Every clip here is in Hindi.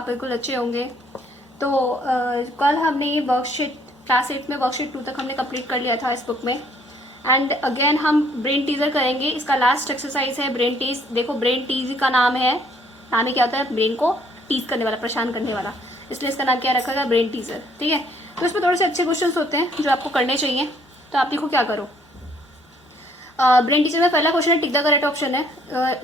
आप बिल्कुल अच्छे होंगे। तो कल हमने ये वर्कशीट क्लास 8 में वर्कशीट 2 तक हमने कंप्लीट कर लिया था इस बुक में। एंड अगेन हम ब्रेन टीजर करेंगे। इसका लास्ट एक्सरसाइज है ब्रेन टीज। देखो ब्रेन टीज का नाम ही क्या होता है, ब्रेन को टीज करने वाला, परेशान करने वाला, इसलिए इसका नाम क्या रखा गया, ब्रेन टीजर। ठीक है, तो इसमें थोड़े से अच्छे क्वेश्चंस होते हैं जो आपको करने चाहिए। तो आप देखो क्या करो। ब्रेन टीचर में पहला क्वेश्चन है, टिक द करेक्ट ऑप्शन है।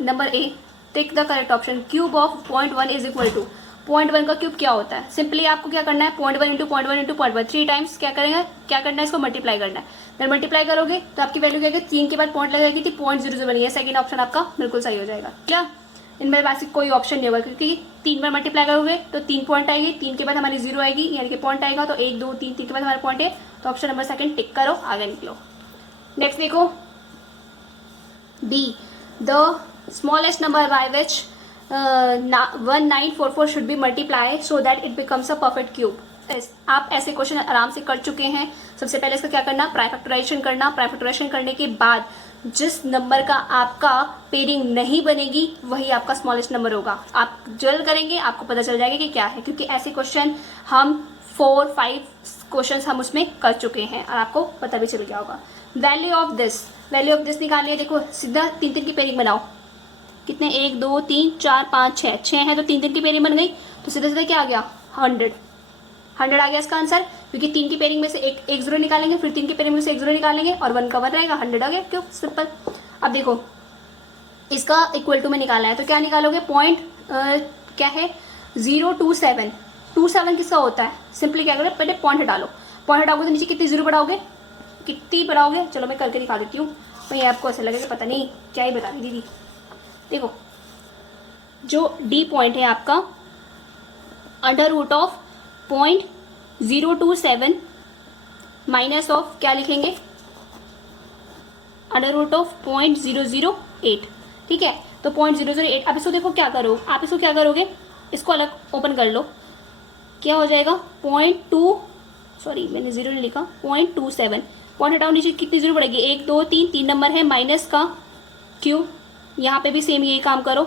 Number A, tick the correct option. Cube of 0.1 is equal to 0.1 का क्यूब क्या होता है। सिंपली आपको क्या करना है, 0.1 इंटू 0.1 इंटू 0.1 3 टाइम्स क्या करेंगे, क्या करना है, इसको मल्टीप्लाई करना है। जब मल्टीप्लाई करोगे तो आपकी वैल्यू क्या है, 3 के बाद पॉइंट लग जाएगी थी, 0.00 बनी है। सेकंड ऑप्शन आपका बिल्कुल सही हो जाएगा। क्या इनमें पास कोई ऑप्शन नहीं होगा, क्योंकि 3 बार मल्टीप्लाई करोगे तो 3 पॉइंट आएगी, 3 के बाद हमारी 0 आएगी, यानी कि पॉइंट आएगा, तो 1 2 3 3 के बाद हमारा पॉइंट है। तो ऑप्शन नंबर सेकंड टिक करो, आगे निकलो। नेक्स्ट देखो B, the smallest number by which 1944 should be multiplied so that it becomes a perfect cube. आप ऐसे क्वेश्चन आराम से कर चुके हैं। सबसे पहले इसका क्या करना, प्राइम फैक्टराइजेशन करना। प्राइम फैक्टराइजेशन करने के बाद जिस नंबर का आपका पेयरिंग नहीं बनेगी वही आपका स्मॉलेस्ट नंबर होगा। आप जल्द करेंगे, आपको पता चल जाएगा कि क्या है, क्योंकि ऐसे क्वेश्चन हम 4-5 क्वेश्चन हम उसमें कर चुके हैं और आपको पता भी चल गया होगा। वैल्यू ऑफ दिस निकालनी है। देखो सीधा 3-3 की पेयरिंग बनाओ। कितने, 1 2 3 4 5 6 है, तो 3-3 की पेयरिंग बन गई, तो सीधा सीधा क्या आ गया, 100 आ गया इसका आंसर। क्योंकि 3 की पेयरिंग में से एक 0 निकालेंगे, फिर 3 की पेयरिंग में से एक 0 निकालेंगे और 1 का 1 रहेगा, 100 आ गया। क्यों, सिंपल। अब देखो इसका इक्वल टू में निकालना है, तो क्या निकालोगे, पॉइंट क्या है, 027 27 किसका होता है। सिंपली क्या करोगे, पहले पॉइंट हटा लो। पॉइंट हटाओगे तो नीचे कितनी 0 बढ़ाओगे, कितनी बढ़ाओगे, चलो मैं करके दिखा देती हूँ, तो ये आपको ऐसा लगेगा पता नहीं क्या ही बता रही दीदी। देखो जो डी पॉइंट है आपका, under root of 0.027 minus of क्या लिखेंगे, अंडर रूट ऑफ 0.008। ठीक है, तो 0.008। अब इसको देखो क्या करो, आप इसको क्या करोगे, इसको अलग ओपन कर लो, क्या हो जाएगा, 0.2, सॉरी मैंने 0 नहीं लिखा, 0.27। पॉइंट हटाओ, नीचे कितनी 0 पड़ेगी, 1 2 3 नंबर है, माइनस का क्यूब। यहाँ पे भी सेम यही काम करो।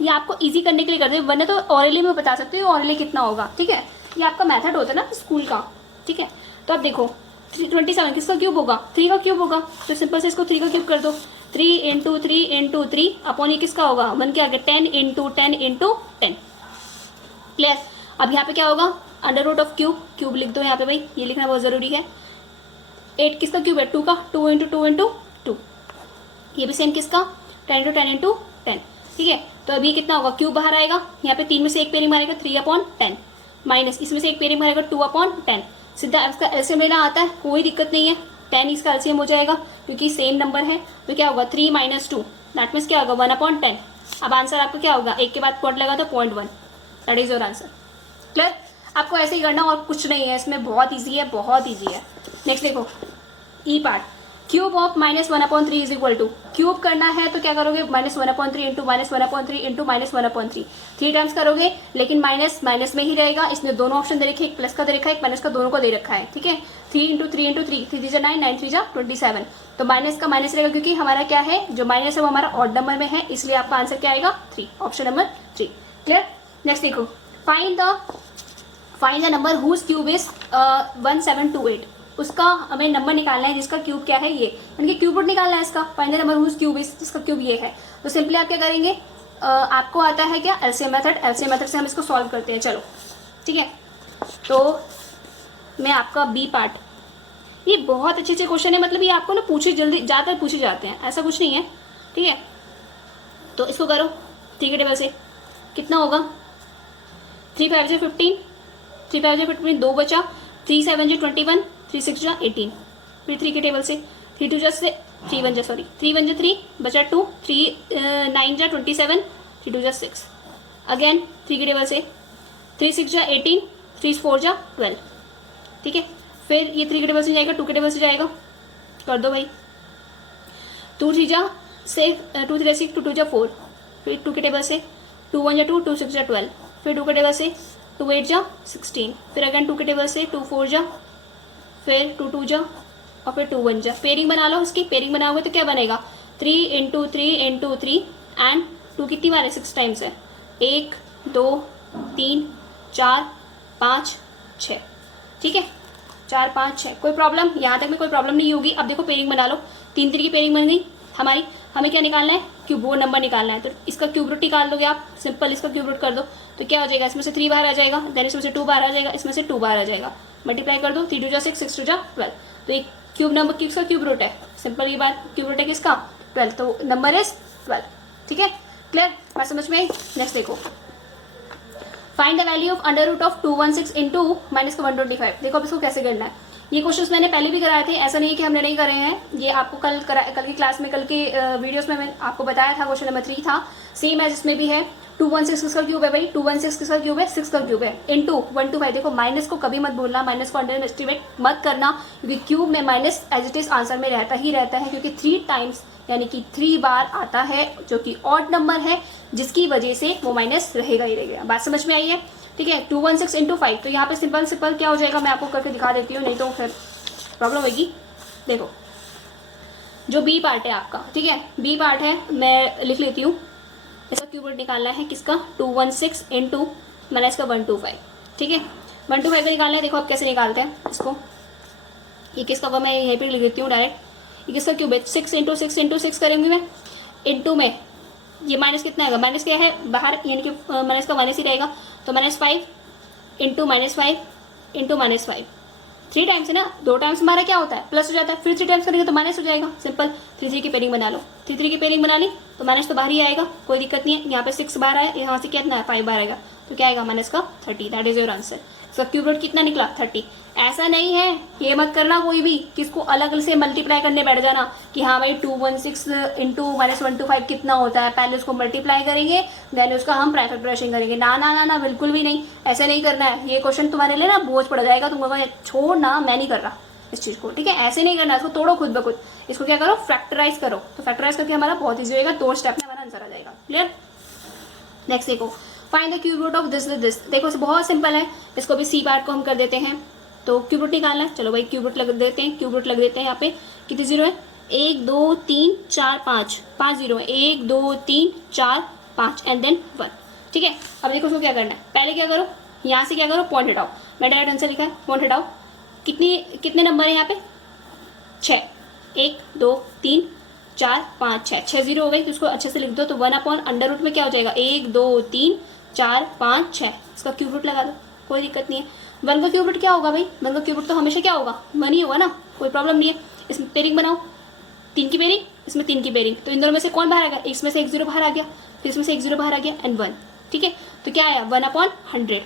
ये आपको इजी करने के लिए करते हैं, वरना तो ऑरली में बता सकते हो ऑरली कितना होगा। ठीक है, ये आपका मेथड होता है ना स्कूल का। ठीक है, तो अब देखो 27 किसका क्यूब होगा, 3 का क्यूब होगा, तो सिंपल से इसको 3 का क्यूब कर दो। 3 इंटू 3 इंटू 3 अपॉन ये किसका होगा, 1 के आगे 10 इंटू 10 इंटू 10। क्लियर। अब यहाँ पे क्या होगा, अंडर रूट ऑफ क्यूब लिख दो यहाँ पे भाई, ये लिखना बहुत जरूरी है। 8 किसका क्यूब है, 2 का, 2 इंटू 2 इंटू 2। ये भी सेम किसका, 10 इंटू 10 इंटू 10। ठीक है, तो अभी कितना होगा, क्यूब बाहर आएगा, यहाँ पे 3 में से एक पेयरिंग मारेगा 3/10 माइनस इसमें से एक पेयरिंग मारेगा 2/10। सीधा इसका एलसीएम लेना आता है, कोई दिक्कत नहीं है, 10 इसका एलसीएम हो जाएगा क्योंकि सेम नंबर है। तो क्या होगा, 3 - 2 दैट मीन्स क्या होगा, 1/10। अब आंसर आपका क्या होगा, एक के बाद पॉइंट लगा तो 0.1, that is your answer. Clear. आपको ऐसे ही करना और कुछ नहीं है इसमें, बहुत ईजी है, बहुत ईजी है। नेक्स्ट देखो e part, cube of -1/3 is equal to, cube करना है तो क्या करोगे, -1/3 इंटू -1/3 इंटू -1/3 3 टाइम्स करोगे, लेकिन माइनस माइनस में ही रहेगा। इसने दोनों ऑप्शन दे रखे, एक प्लस का दे रखा है, एक माइनस का, दोनों को दे रखा है। ठीक है, 3 इंटू 3 इंटू 3, 3 3 9, 9 3 27। तो माइनस का माइनस रहेगा, क्योंकि हमारा क्या है, जो माइनस है वो हमारा ऑड नंबर में है, इसलिए आपका आंसर क्या आएगा, 3, ऑप्शन नंबर 3। क्लियर। नेक्स्ट देखो, find the number whose cube is 1728। उसका हमें नंबर निकालना है जिसका क्यूब क्या है, ये यानी कि क्यूब रूट निकालना है इसका। Find the number whose cube is, जिसका क्यूब ये है। तो सिंपली आप क्या करेंगे, आपको आता है क्या, एलसीएम मेथड। एलसीएम मेथड से हम इसको सॉल्व करते हैं, चलो ठीक है। तो मैं आपका बी पार्ट, ये बहुत अच्छे अच्छे क्वेश्चन है, मतलब ये आपको ना पूछे जल्दी ज़्यादातर पूछे जाते हैं, ऐसा कुछ नहीं है। ठीक है, तो इसको करो 3 के टेबल से, कितना होगा, 3 5 से 15, 3 5 से 15 2 बचा, 3 7 से 21, 3 6 जा 18। फिर 3 के टेबल से 3 2 जा से 3 1 जा, सॉरी 3 1 जा 3 बचा 2, 3 9 जा 27, 3 2 जा 6। अगेन 3 के टेबल से 3 6 जा 18, 3 4 जा 12। ठीक है, फिर ये 3 के टेबल से जाएगा, 2 के टेबल से जाएगा, कर दो भाई। 2 3 जा 6, 2 3 6, 2 2 जा 4। फिर 2 के टेबल से 2 1 जा 2, 2 6 जा 12। फिर 2 के टेबल से 2 8 जा 16। फिर अगेन 2 के टेबल से 2 4 जा, फिर 2 2 जा और फिर 2 1 जा। पेयरिंग बना लो, उसकी पेयरिंग बनाओगे तो क्या बनेगा, 3 इंटू 3 इंटू 3 एंड 2 कितनी बार है, 6 टाइम्स है, 1 2 3 4 5 6, ठीक है 4 5 6। कोई प्रॉब्लम, यहाँ तक में कोई प्रॉब्लम नहीं होगी। अब देखो पेयरिंग बना लो, 3 3 की पेयरिंग बन गई हमारी। हमें क्या निकालना है, क्यूब, वो नंबर निकालना है। तो इसका क्यूब रूट निकाल दोगे आप, सिंपल इसका क्यूब रूट कर दो तो क्या हो जाएगा, इसमें से 3 बाहर आ जाएगा, देन इसमें से 2 बाहर आ जाएगा, इसमें से 2 बाहर आ जाएगा। मल्टीप्लाई कर दो, 3 2 जा 6, 6 2 जा 12। तो एक क्यूब नंबर किसका क्यूब रूट है, सिंपल ये बात, क्यूब रूट है किसका 12, तो नंबर इज 12, ठीक है क्लियर, बात समझ में आई। नेक्स्ट देखो, find the value of under root of 216 into minus का 125। देखो अब इसको कैसे करना है। ये क्वेश्चंस मैंने पहले भी कराए थे, ऐसा नहीं है कि हमने नहीं करे हैं। ये आपको कल की क्लास में, कल के वीडियोस में मैंने आपको बताया था। क्वेश्चन नंबर 3 था, सेम एज इसमें भी है। 216 किसका क्यूब है भाई, 216 किसका क्यूब है, 6 का क्यूब है, इंटू 125। देखो माइनस को कभी मत भूलना, माइनस को अंडर एस्टिमेट मत करना, क्योंकि क्यूब में minus as it is answer में रहता ही रहता है, क्योंकि 3 टाइम्स यानी कि 3 बार आता है, जो कि ऑड नंबर है, जिसकी वजह से वो माइनस रहेगा ही रहेगा। बात समझ में आई है, ठीक है। 216 इंटू 5, तो यहाँ पे सिंपल क्या हो जाएगा, मैं आपको करके दिखा देती हूँ, नहीं तो फिर प्रॉब्लम होगी। देखो जो बी पार्ट है आपका, ठीक है, बी पार्ट है, मैं लिख लेती हूँ। इसका क्यूब रूट निकालना है किसका, 216 इंटू माइनस का 125, ठीक है 125 का निकालना है। देखो आप कैसे निकालते हैं इसको, ये किसका होगा, मैं यहीं पर लिख देती हूँ डायरेक्ट। ये किसका क्यूब है, 6 इंटू 6 इंटू 6 करेंगे मैं, इंटू में ये माइनस कितना आएगा, माइनस क्या है बाहर, यानी कि माइनस का माइनस ही रहेगा, तो -5 इंटू -5 इंटू -5, 3 टाइम्स है ना, 2 टाइम्स हमारा क्या होता है प्लस हो जाता है, फिर 3 टाइम्स करेंगे तो माइनस हो जाएगा। सिंपल 3 3 की पेयरिंग बना लो, 3 3 की पेयरिंग बना ली तो माइनस तो बाहर ही आएगा, कोई दिक्कत नहीं है। यहाँ पे 6 बाहर आया, यहाँ से कितना है 5 बाहर आएगा, तो क्या आएगा माइनस का 30, दैट इज योर आंसर। इसका क्यूब रूट कितना निकला 30। ऐसा नहीं है, ये मत करना कोई भी किसको अलग से मल्टीप्लाई करने बैठ जाना कि हाँ भाई 216 इंटू -125 कितना होता है, पहले उसको मल्टीप्लाई करेंगे देन उसका हम प्राइम फैक्टराइजेशन करेंगे। ना ना ना ना, बिल्कुल भी नहीं, ऐसे नहीं करना है। ये क्वेश्चन तुम्हारे लिए ना बोझ पड़ जाएगा, तुम कहोगे छोड़ ना, मैं नहीं कर रहा इस चीज़ को, ठीक है। ऐसे नहीं करना, इसको तोड़ो खुद ब खुद, इसको क्या करो फैक्टराइज करो, तो फैक्टराइज करके हमारा बहुत ईजी होगा, 2 स्टेप में हमारा आंसर आ जाएगा। क्लियर। नेक्स्ट देखो, find the cube root of this with this. देखो बहुत सिंपल है, इसको भी सी पार्ट को हम कर देते हैं, तो क्यूब रूट निकालना है। चलो भाई क्यूब रूट लग देते हैं, क्यूब रूट लग देते हैं। यहाँ पे कितने जीरो है, 1 2 3 4 5, 5 जीरो है, 1 2 3 4 5 एंड देन 1, ठीक है। अब देखो उसको क्या करना है, पहले क्या करो, यहाँ से क्या करो पॉइंट हटाओ, मैं डायरेक्ट आंसर लिखा है पॉइंट हटाओ। कितने नंबर है यहाँ पे 6, 1 2 3 4 5 6, 6 जीरो हो गई, तो उसको अच्छे से लिख दो। तो 1/अंडर रूट में क्या हो जाएगा, 1 2 3 4 5 6, इसका क्यूब रूट लगा दो, कोई दिक्कत नहीं है। 1 का क्यूब रूट क्या होगा भाई, 1 का क्यूब रूट तो हमेशा क्या होगा 1 ही होगा ना, कोई प्रॉब्लम नहीं है। इसमें पेयरिंग बनाओ, 3 की पेयरिंग, इसमें 3 की पेयरिंग, तो इन दोनों में से कौन बाहर आ गया, इसमें से 1 जीरो बाहर आ गया, फिर इसमें से 1 जीरो बाहर आ गया एंड 1, ठीक है। तो क्या आया 1/100,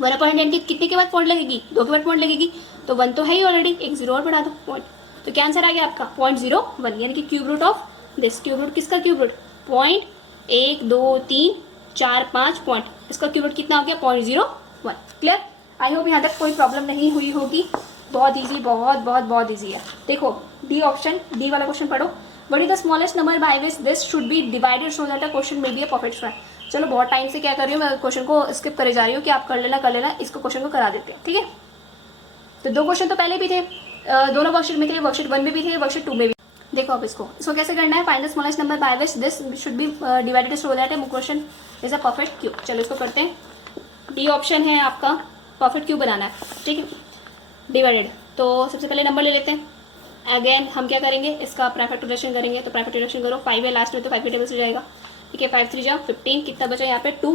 1/100 की कितने के बाद पॉइंट लगेगी, 2 के बाद पॉइंट लगेगी, तो 1 तो है ही ऑलरेडी, 1 जीरो और बढ़ा दो पॉइंट, तो क्या आंसर आ गया आपका 0.01, यानी कि cube root of this. Cube root किसका क्यूब रूट, 1 2 3 4 5 पॉइंट, इसका क्यूब रूट कितना हो गया 0.01। क्लियर। आई होप यहाँ तक कोई प्रॉब्लम नहीं हुई होगी, बहुत ईजी, बहुत ईजी है। देखो डी ऑप्शन, डी वाला क्वेश्चन पढ़ो, what is the smallest number by which this should be divided so that a question may be a perfect square. चलो बहुत टाइम से क्या कर रही हूँ मैं, क्वेश्चन को स्किप करे जा रही हूँ कि आप कर लेना, इसको क्वेश्चन को करा देते हैं, ठीक है। तो 2 क्वेश्चन तो पहले भी थे, दोनों वर्कशीट में थे, वर्कशीट 1 में भी थे, वर्कशीट 2 में भी। देखो अब इसको कैसे करना है, find the smallest number by which this should be divided so that a question is a perfect cube. चलो इसको करते हैं। डी ऑप्शन है आपका परफेक्ट क्यूब बनाना है, ठीक है, डिवाइडेड। तो सबसे पहले नंबर ले लेते हैं, अगेन हम क्या करेंगे, इसका प्राइम फैक्टराइजेशन करेंगे, तो प्राइम फैक्टराइजेशन करो, 5 है लास्ट में तो 5 के टेबल से जाएगा, ठीक है। 5 3 जा 15, कितना बचा यहाँ पे 2,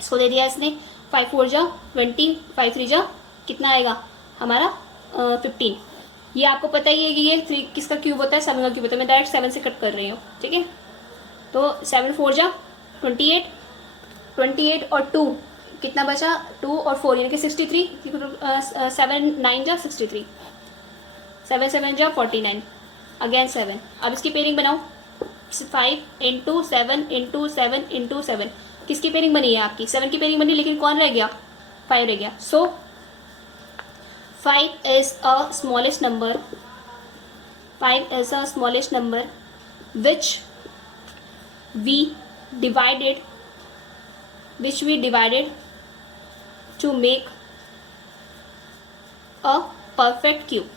इसको दे दिया इसने, 5 4 जा 20, 5 3 जा कितना आएगा हमारा 15। ये आपको पता ही है कि ये 3 किसका क्यूब होता है, 7 का क्यूब होता है, मैं डायरेक्ट 7 से कट कर रही हूँ, ठीक है। तो 7 4 जा 28, 28 और 2 कितना बचा 2 और 4 यानी कि 63, 7 9 जा 63, 7 7 जा 49, अगेन 7। अब इसकी पेयरिंग बनाओ, 5 इंटू 7 इंटू 7 इंटू 7, किसकी पेयरिंग बनी है आपकी, 7 की पेयरिंग बनी, लेकिन कौन रह गया 5 रह गया। सो 5 is a smallest number, 5 is a smallest number which we divided to make a perfect cube।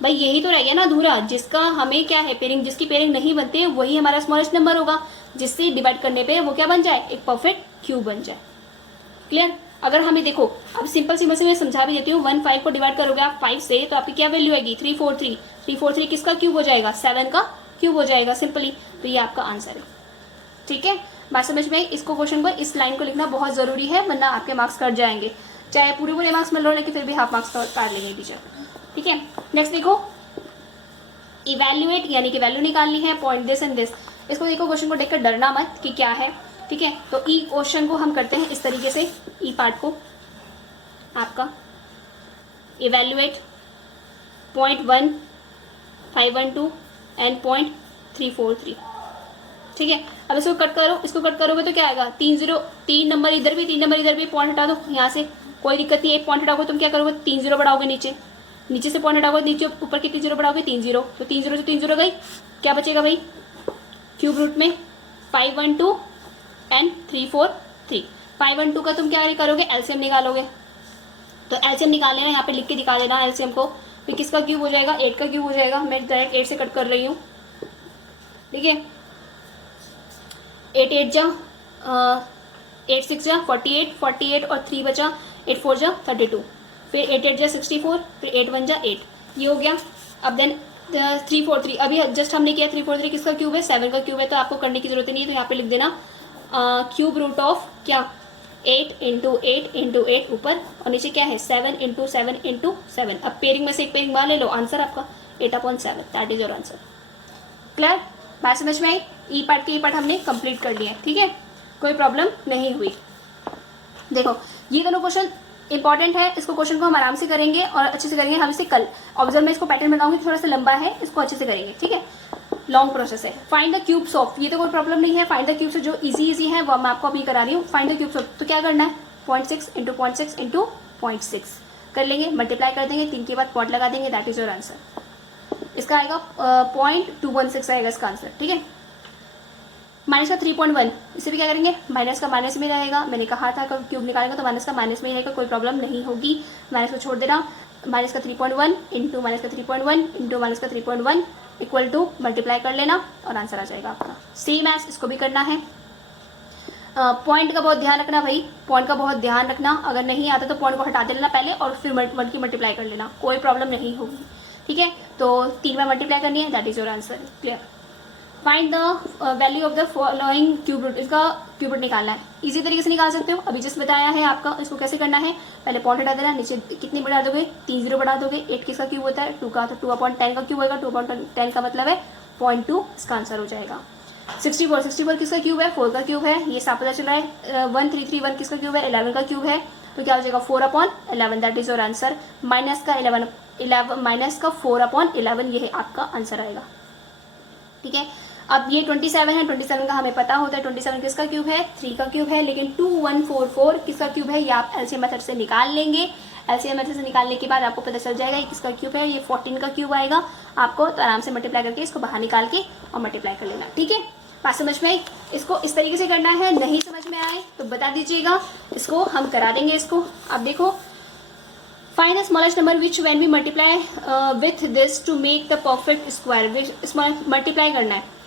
भाई यही तो रह गया ना अधूरा, जिसका हमें क्या है पेयरिंग, जिसकी पेयरिंग नहीं बनते वही हमारा स्मॉलेस्ट नंबर होगा, जिससे डिवाइड करने पे वो क्या बन जाए, एक परफेक्ट क्यूब बन जाए। क्लियर। अगर हमें देखो अब सिंपल सी मैं समझा भी देती हूँ, 1 5 को डिवाइड करोगे आप 5 से तो आपकी क्या वैल्यू आएगी 343। 343 किसका क्यूब हो जाएगा, 7 का क्यूब हो जाएगा सिंपली। तो ये आपका आंसर है। ठीक है, बात समझ में आई। इसको क्वेश्चन को इस लाइन को लिखना बहुत जरूरी है, वरना आपके मार्क्स कट जाएंगे। चाहे पूरे मार्क्स मिल रहे हो लेकिन फिर भी हाफ मार्क्स काट लेंगे टीचर। ठीक है, नेक्स्ट देखो इवैल्यूएट यानी कि वैल्यू निकालनी है, पॉइंट दिस एंड दिस। इसको देखो क्वेश्चन को देखकर डरना मत कि क्या है। ठीक है, तो ई क्वेश्चन को हम करते हैं इस तरीके से, ई पार्ट को आपका इवैल्यूएट .1512 एंड .343। ठीक है, अब इसको कट करो, इसको कट करोगे तो क्या आएगा 3 नंबर इधर भी 3 नंबर इधर भी, पॉइंट हटा दो यहाँ से, कोई दिक्कत नहीं। एक पॉइंट हटाओगे तुम क्या करोगे 3 0 बढ़ाओगे, नीचे से पॉइंट हटाओगे, नीचे ऊपर कितनी 0 बढ़ाओगे 3 0, तो 3 0 से 3 0 गई, क्या बचेगा भाई क्यूब रूट में 512 एंड 343। 512 का तुम क्या करोगे एलसीएम निकालोगे, तो एलसीएम निकाल लेना, यहाँ पे लिख के दिखा देना एलसीएम को। फिर किसका क्यूब हो जाएगा 8 का क्यूब हो जाएगा, मैं डायरेक्ट 8 से कट कर रही हूँ। ठीक है, 8 8 जा 8 6 जा 48, 48 और 3 बचा, 8 4 जा 32, फिर 8 8 जा 64, फिर 8 1 जा 8, ये हो गया। अब देन 343 अभी जस्ट हमने किया, 343 किसका क्यूब है 7 का क्यूब है, तो आपको करने की जरूरत नहीं है। तो यहाँ पे लिख देना क्यूब रूट ऑफ क्या 8 इंटू 8 इंटू 8 ऊपर, और नीचे क्या है 7 इंटू 7 इंटू 7। अब पेयरिंग में से एक पेयरिंग बाहर ले लो, आंसर आपका 8/7, that is your answer. Clear, बात समझ में आई। ई पार्ट के ई पार्ट हमने कंप्लीट कर लिया। ठीक है, कोई प्रॉब्लम नहीं हुई। देखो ये दोनों क्वेश्चन इंपॉर्टेंट है, इसको क्वेश्चन को हम आराम से करेंगे और अच्छे से करेंगे। हम इसे कल ऑब्जर्व में इसको पैटर्न बताऊंगी, थोड़ा सा लंबा है, इसको अच्छे से करेंगे। ठीक है, लॉन्ग प्रोसेस है। फाइंड द क्यूब्स ऑफ, ये तो कोई प्रॉब्लम नहीं है। फाइंड द क्यूब्स जो इजी है वो मैं आपको अभी करा रही हूँ। फाइंड द क्यूब्स ऑफ, तो क्या करना है 0.6 इंटू 0.6 इंटू 0.6 कर लेंगे, मल्टीप्लाई कर देंगे, 3 के बाद पॉइंट लगा देंगे, दैट इज योर आंसर। इसका आएगा 0.216 आएगा इसका आंसर। ठीक है, माइनस का 3.1, इसे भी क्या करेंगे माइनस का माइनस में रहेगा। मैंने कहा था अगर क्यूब निकालेंगे तो माइनस का माइनस में ही रहेगा, कोई प्रॉब्लम नहीं होगी। माइनस को छोड़ देना, माइनस का 3.1 इंटू माइनस का 3.1 इंटू माइनस का 3.1 इक्वल टू मल्टीप्लाई कर लेना और आंसर आ जाएगा आपका। सेम एज इसको भी करना है। पॉइंट का बहुत ध्यान रखना भाई, पॉइंट का बहुत ध्यान रखना। अगर नहीं आता तो पॉइंट को हटा देना पहले और फिर मल्टीप्लाई कर लेना, कोई प्रॉब्लम नहीं होगी। ठीक है, तो 3 बार मल्टीप्लाई करनी है, that is your answer. Clear. Find the value of the following cube root, इसका क्यूब रूट निकालना है। इजी तरीके से निकाल सकते हो, अभी जस्ट बताया है आपका। इसको कैसे करना है, पहले पॉइंट हटा देना, नीचे कितनी बढ़ा दोगे 3 0 बढ़ा दोगे। 8 किसका क्यूब होता है 2 का, तो 2/10 का क्यूब होगा। 2/10 का मतलब है 0.2, इसका आंसर हो जाएगा। 64 किसका क्यूब है 4 का क्यूब है, ये साफ पता चला है। 1331 किसका क्यूब है 11 का क्यूब है, तो क्या हो जाएगा 4/11, that is your answer. Minus का 11 माइनस का 4/11, ये है आपका आंसर आएगा। ठीक है, अब ये 27 है, 27 का हमें पता होता है 27 किसका क्यूब है 3 का क्यूब है, लेकिन 2144 किसका क्यूब है, ये आप एलसीएम मेथड से निकाल लेंगे। एलसीएम मेथड से निकालने के बाद आपको पता चल जाएगा ये किसका क्यूब है, ये 14 का क्यूब आएगा आपको। तो आराम से मल्टीप्लाई करके इसको बाहर निकाल के और मल्टीप्लाई कर लेना। ठीक है, बात समझ में आई। इसको इस तरीके से करना है, नहीं समझ में आए तो बता दीजिएगा, इसको हम करा देंगे। इसको अब देखो, find the smallest number which when we multiply with this to make the perfect square, multiply करना है।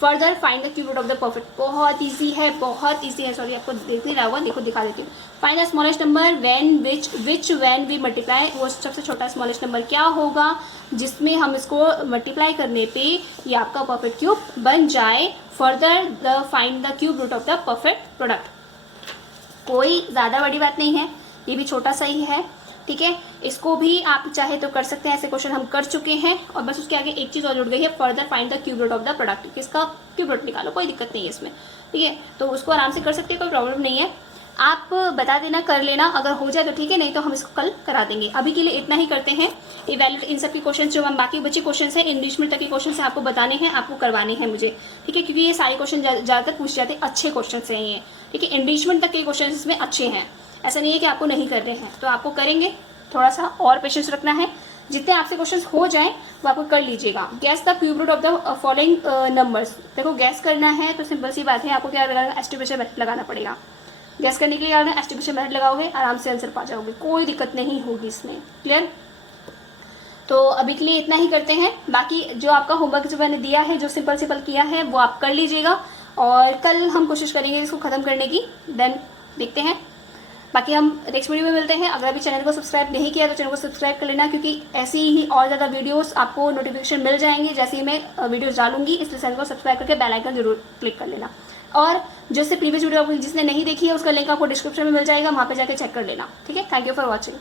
Further find the cube root of the perfect, बहुत इजी है, बहुत इजी है। सॉरी आपको देख नहीं रहा होगा, देखो दिखा देती हूँ। Find the smallest number when which when we multiply, वो सबसे छोटा स्मॉलेस्ट नंबर क्या होगा जिसमें हम इसको मल्टीप्लाई करने पे ये आपका परफेक्ट क्यूब बन जाए। Further the find the cube root of the perfect product, कोई ज़्यादा बड़ी बात नहीं है, ये भी छोटा सा ही है। ठीक है, इसको भी आप चाहे तो कर सकते हैं, ऐसे क्वेश्चन हम कर चुके हैं। और बस उसके आगे एक चीज़ और जुड़ गई है, further find the cube root of the product, किसका क्यूब रूट निकालो, कोई दिक्कत नहीं है इसमें। ठीक है, तो उसको आराम से कर सकते हैं, कोई प्रॉब्लम नहीं है। आप बता देना, कर लेना, अगर हो जाए तो ठीक है, नहीं तो हम इसको कल करा देंगे। अभी के लिए इतना ही करते हैं। इवैल्यूएट इन सब के क्वेश्चन जो हम बाकी बचे क्वेश्चन हैं, इंग्लिशमेंट तक के क्वेश्चन आपको बताने हैं, आपको करवाने हैं मुझे। ठीक है, क्योंकि ये सारे क्वेश्चन ज़्यादातर पूछ जाते हैं, अच्छे क्वेश्चन हैं ये। ठीक है, इंग्लिशमेंट तक के क्वेश्चन इसमें अच्छे हैं, ऐसा नहीं है कि आपको नहीं कर रहे हैं, तो आपको करेंगे। थोड़ा सा और पेशेंस रखना है, जितने आपसे क्वेश्चंस हो जाएं वो आपको कर लीजिएगा। Guess the cube root of the following numbers, देखो गैस करना है तो सिंपल सी बात है, आपको क्या लगाना, एस्टिमेशन मेथड लगाना पड़ेगा। गैस करने के लिए आपने एस्टिमेशन मेथड लगाओगे, आराम से आंसर पा जाओगे, कोई दिक्कत नहीं होगी इसमें। क्लियर, तो अभी के लिए इतना ही करते हैं। बाकी जो आपका होमवर्क जो मैंने दिया है, जो सिंपल किया है, वो आप कर लीजिएगा और कल हम कोशिश करेंगे इसको ख़त्म करने की। देन देखते हैं बाकी हम नेक्स्ट वीडियो में मिलते हैं। अगर अभी चैनल को सब्सक्राइब नहीं किया तो चैनल को सब्सक्राइब कर लेना, क्योंकि ऐसी ही और ज़्यादा वीडियोस आपको नोटिफिकेशन मिल जाएंगे जैसे ही मैं वीडियोस डालूंगी। इसलिए चैनल को सब्सक्राइब करके बेल आइकन जरूर क्लिक कर लेना। और जैसे प्रीवियस वीडियो जिसने नहीं देखी है उसका लिंक आपको डिस्क्रिप्शन में मिल जाएगा, वहाँ पर जाकर चेक कर लेना। ठीक है, थैंक यू फॉर वॉचिंग।